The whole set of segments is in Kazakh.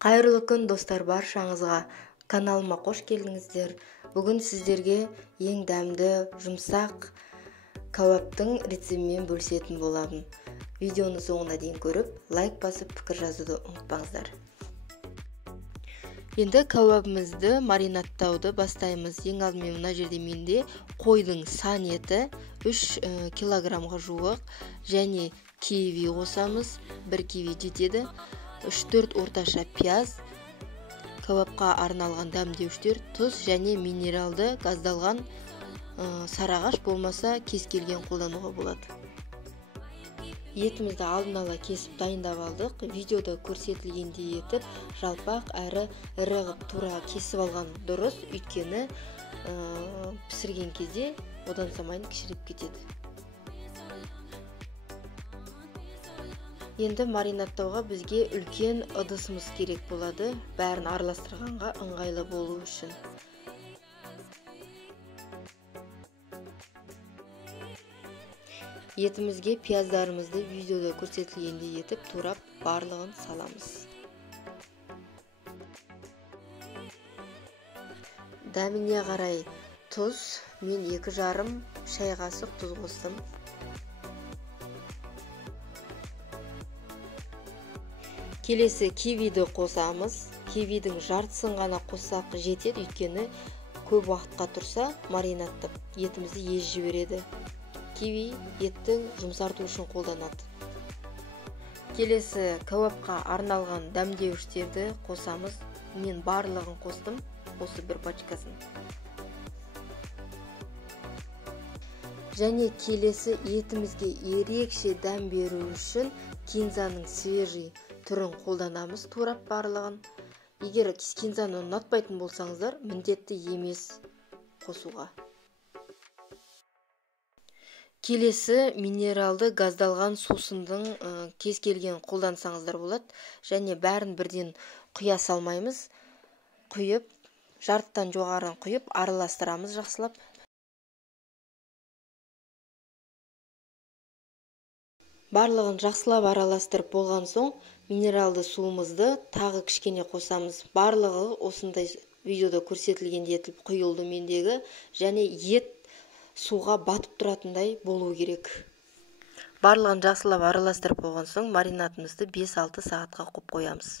Қайырлы күн достар, баршаңызға каналыма қош келдіңіздер. Бүгін сіздерге ең дәмді, жұмсақ кәуаптың рецептімен бөлісетін боламын. Видеоны соңына дейін көріп, лайк басып, пікір жазуды ұмытпаңыздар. Енді кәуабымызды маринаттауды бастаймыз. Ең алдымен мына жерде менде қойдың сан еті 3 килограммға жуық, және киви қосамыз. 1 киви жетеді. 3-4 орташа пияз, кәуапқа арналған дәмдеуіштер, тұз және минералды газдалған сарағаш болмаса кез келген қолдануға болады. Етімізді алдын ала кесіп дайындап алдық. Видеода көрсетілгендей етіп, жалпақ әрі ірі қып тура кесіп алған дұрыс, өйткені пісірген кезде одан самайын кішіріп кетеді. Енді маринаттауға бізге үлкен ыдысымыз керек болады, бәрін араластырғанға ыңғайлы болу үшін. Етімізге пияздарымызды видеода көрсетілгендей етіп турап барлығын саламыз. Дәміне қарай тұз, мен 2,5 шай қасық тұз қостым. Келесі кивиді қосамыз. Кивидің жартысын ғана қоссақ жетеді, өйткені көп уақытқа тұрса маринаттап етімізді ез жібереді. Киви еттің жұмсарту үшін қолданады. Келесі кәуапқа арналған дәмдеуіштерді қосамыз. Мен барлығын қостым, осы бір пачкасын. Және келесі етімізге ерекше дәм беру үшін кинзаның свежий түрін қолданамыз, турап барлығын. Егер кинзаны ұнатпайтын болсаңыздар, міндетті емес қосуға. Келесі минералды газдалған сусындың кез келген қолдансаңыздар болады. Және бәрін бірден құя салмаймыз. Құйып, жартыдан жоғарын құйып, араластырамыз жақсылап. Барлығын жақсылап араластырып болған соң, минералды суымызды тағы кішкене қосамыз. Барлығы осындай видеода көрсетілгендей етіп құйылды мендегі, және ет суға батып тұратындай болу керек. Барлығын жақсылап араластырып болған соң, маринатымызды 5-6 сағатқа қойып қоямыз.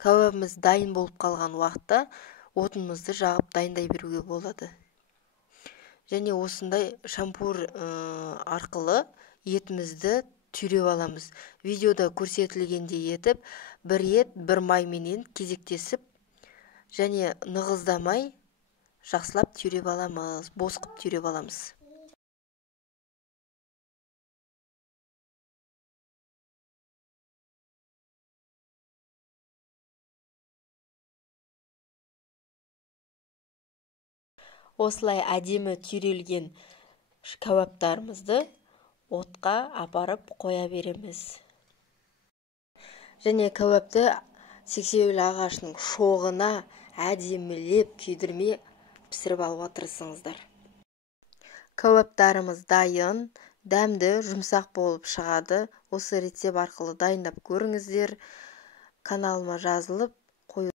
Кәуабымыз дайын болып қалған уақытта отынымызды жағып дайындай беруге болады. Және осындай шампур арқылы етімізді түйреп аламыз. Видеода көрсетілгендей етіп, бір ет, бір майменен кезектесіп, және нығыздамай жақсылап түйреп аламыз, бос қып түйреп аламыз. Осылай әдемі түйрелген кәуаптарымызды отқа апарып қоя береміз. Және кәуапты сексеуіл ағашының шоғына әдемілеп күйдірмей пісіріп алуға тырысыңыздар. Кәуаптарымыз дайын, дәмді, жұмсақ болып шығады. Осы рецепт арқылы дайындап көріңіздер. Каналыма жазылып